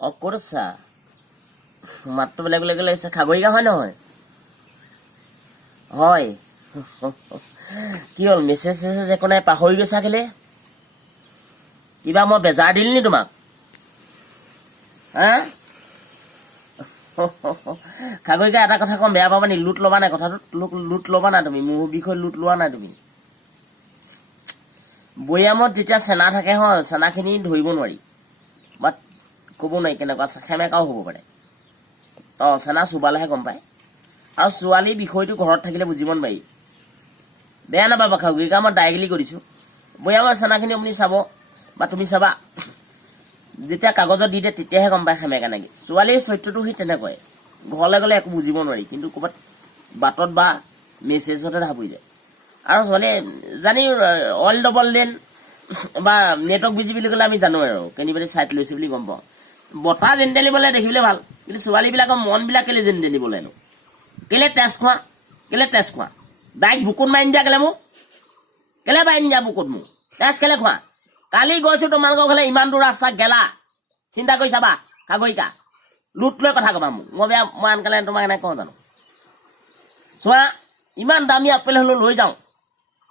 ক'ত আছা? মাতটো বেলেগ বেলেগ লাগিছে। খাগৰিকা হয় নহয়? হয়। কি হ'ল মেছেজ চেছেজ একো নাই, পাহৰি গৈছা কেলে? কিবা মই বেজাৰ দিলো নি তোমাক? হা? খাগৰিকা এটা কথা কম, বেয়া পাবা নি? লুট ল'বা নাই কথাটোত? লুট ল'বা নাই তুমি? মোৰ বিষয়ে লুট লোৱা নাই তুমি? বৈয়ামত যেতিয়া চেনা থাকে হয়, চেনাখিনি ধৰিব নোৱাৰি, বাট ক'ব নোৱাৰি কেনেকুৱা সেমেকাও হ'ব পাৰে। চেনা চুবালেহে গম পায়। আৰু ছোৱালীৰ বিষয়টো ঘৰত থাকিলে বুজিব নোৱাৰি। বেয়া নাপাবা খাগৰিকা, মই ডাইৰেক্টলি কৰিছোঁ। বৈয়ামৰ চেনাখিনি আপুনি চাব বা তুমি চাবা, যেতিয়া কাগজত দি দিয়ে তেতিয়াহে গম পায় সেমেকা নেকি। ছোৱালীৰ চৰিত্ৰটো সি তেনেকুৱাই, ঘৰলৈ গ'লে একো বুজিব নোৱাৰি, কিন্তু ক'ৰবাত বাটত বা মেছেজতে ধৰা পৰি যায়। আৰু ছোৱালীয়ে জানি অইল ডবল লেন বা নেটৱৰ্ক বিজি বুলি ক'লে আমি জানো আৰু কেনিবাদি চাইট লৈছে বুলি গম পাওঁ। বতাহ যেনি তেনিবলৈ দেখিবলৈ ভাল, কিন্তু ছোৱালীবিলাকৰ মনবিলাক কেলে যেনি তেনিবলৈনো? কেলে তেজ খোৱা? কেলে তেজ খোৱা? ডাইৰেক্ট বুকুত মাৰি নিদিয়া কেলে মোক? কেলে মাৰি নিদিয়া বুকুত মোক? তেজ কেলে খোৱা? কালি গৈছো তোমালোকৰ ঘৰলে, ইমান দূৰ ৰাস্তা গেলা, চিন্তা কৰি চাবা খাগৰিকা। লুট লৈ কথা কবা মোক, মই আনকালে তোমাক এনেকৈ কওঁ জানো? চোৱা, ইমান দামী আপেল হ'লেও লৈ যাওঁ।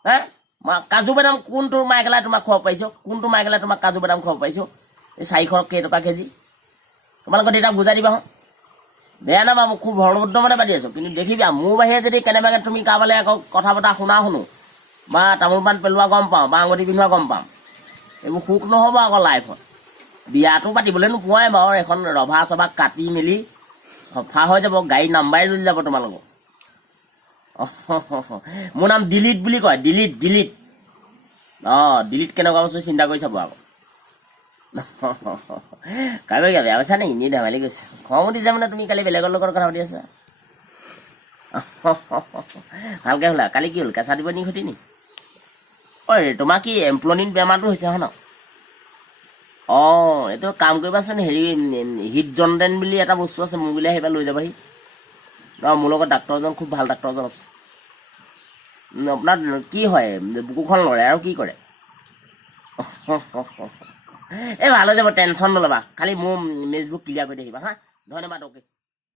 হা? কাজু বাদাম কোনটো মাইকেলাই তোমাক খুৱাব পাৰিছো? কোনটো মাইকেলাই তোমাক কাজু বাদাম খুৱাব পাৰিছো? এই 400 কেইটকা কেজি? তোমালোকৰ দেউতাক বুজাই দিবা হো। বেয়া নাপা, মোক খুব ভৰবদ্ধমানে পাতি আছো, কিন্তু দেখিবা মোৰ বাহিৰে যদি কেনেবাকৈ তুমি কাৰোবালৈ আকৌ কথা বতৰা শুনো বা তামোল পাণ পেলোৱা গম পাওঁ বা আঙুঠি পিন্ধোৱা গম পাম, এইবোৰ সুখ নহ'ব আকৌ লাইফত। বিয়াটো পাতিবলৈ নোপোৱাই বাৰু, এখন ৰভা চভা কাটি মেলি সফা হৈ যাব, গাড়ী নাম্বাৰে জ্বলি যাব তোমালোকৰ। মোৰ নাম দিলীপ বুলি কয়, দিলীপ। দিলীপ কেনেকুৱা বস্তু চিন্তা কৰি চাব আকৌ। খাগৰিকা বেয়া পাইছা নেকি? এনেই ধেমালি কৈছে। খং উঠিছে মানে তুমি কালি বেলেগৰ লগত কথা পাতি আছা। ভালকে শুনা, কালি কি হ'ল? কেঁচা দিব নি সতি নি? তোমাৰ কি এমপ্লয়মেণ্ট বেমাৰটো হৈছে হয় ন? এইটো কাম কৰিবাচোন, হেৰি হিটজনডেন বুলি এটা বস্তু আছে, মোৰ বুলি আহিবা লৈ যাবাহি। মোৰ লগত ডাক্তৰজন খুব ভাল ডাক্তৰজন আছে। আপোনাৰ কি হয়? বুকুখন লৰে আৰু কি কৰে? এই ভাল হৈ যাব, টেনশ্যন নল'বা। খালি মোৰ মেজবুক ক্লিয়াৰ কৰি থাকিবা হা। ধন্যবাদ, অ'কে।